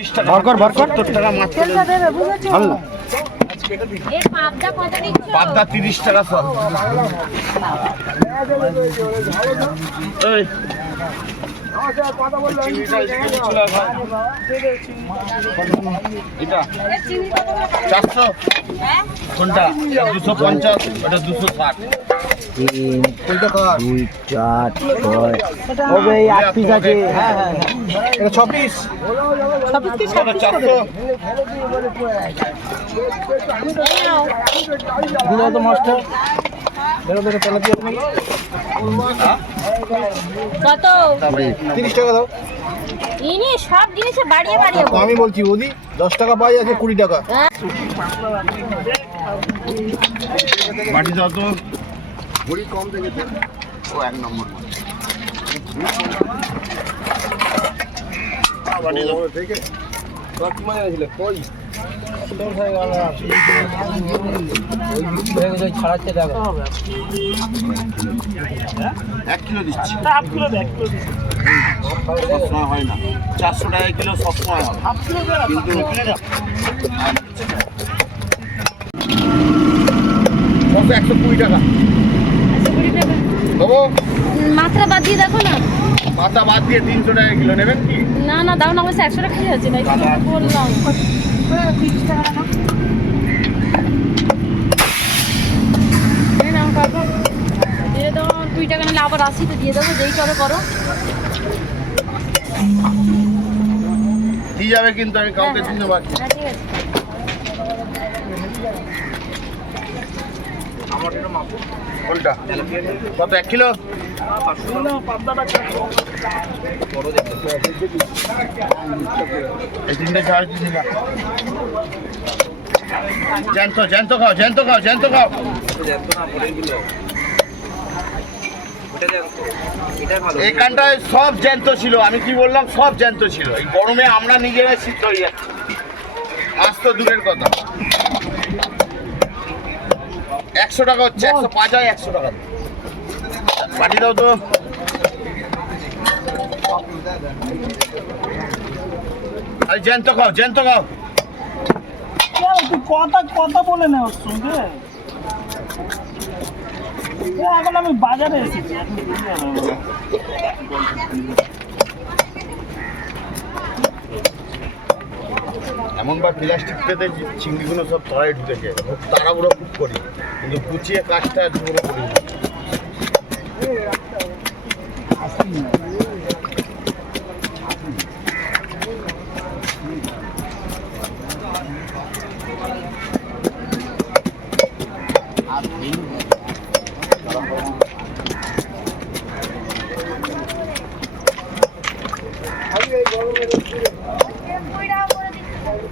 চল্লিশ টাকা ভরকর, টাকা মাছ পাবদা তিরিশ টাকা সব? চারশো। হ্যাঁ? কোনটা দুশো পঞ্চাশ ওটা দুশো ষাট। তিন দুই চার ছয়। হবে এই আট পিস আছে। হ্যাঁ হ্যাঁ ছ পিস তো কত? তিরিশ টাকা দাও। ইনি সব জিনিসে বাড়িয়ে বাড়িয়ে। আমি বলছি ওদি দশ টাকা পাই আছে কুড়ি টাকা। হ্যাঁ। বাটি দাও তো। বাটি দাও ছাড়াচ্ছে টাকা এক কিলো দিচ্ছি। সবসময় হয় না। চারশো টাকা কিলো সবসময় হয় কিন্তু একশো আচ্ছা, কুড়ি টাকা। দেবো মাত্রা বাদ দিয়ে দেখো না। মাথা বাদ দিয়ে তিনশো টাকা কিলো নেবেন কি? না না দাও না অবশ্যই একশো টাকা খেয়ে যাচ্ছে ভাই। বললাম। দিয়ে আমার কুড়ি টাকা নিলে আবার আসি তো দিয়ে দেবো যেই করো করো। দিয়ে যাবে কিন্তু আমি কাউকে দিতে পারছি হ্যাঁ ঠিক আছে। কত, এক কিলো? জ্যান্ত জ্যান্ত খাও জ্যান্ত খাও জ্যান্ত খাও। এই কানটায় সব জ্যান্ত ছিল, আমি কি বললাম, সব জ্যান্ত ছিল। এই গরমে আমরা নিজেরাই সিদ্ধ হয়ে যাচ্ছি। আজ তো দূরের কথা। একশো টাকা হচ্ছে একশো পাঁচ হয় একশো টাকা। পাঠিয়ে দাও তো। আরে জ্যান্ত খাও জ্যান্ত খাও। তুই কথা কথা বলে নে ওর সঙ্গে। এখন আমি বাজারে এসেছি এখন বা। প্লাস্টিক পেতে চিংড়িগুলো সব তলায় খুব তাড়াহুড়ো খুব করি কিন্তু কুচিয়ে কাজটা দুপুরে করি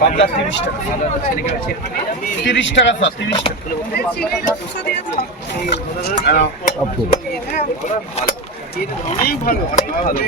পাবদা তিরিশ টাকা তিরিশ টাকা স্যার তিরিশ টাকা। অনেক ভালো অনেক ভালো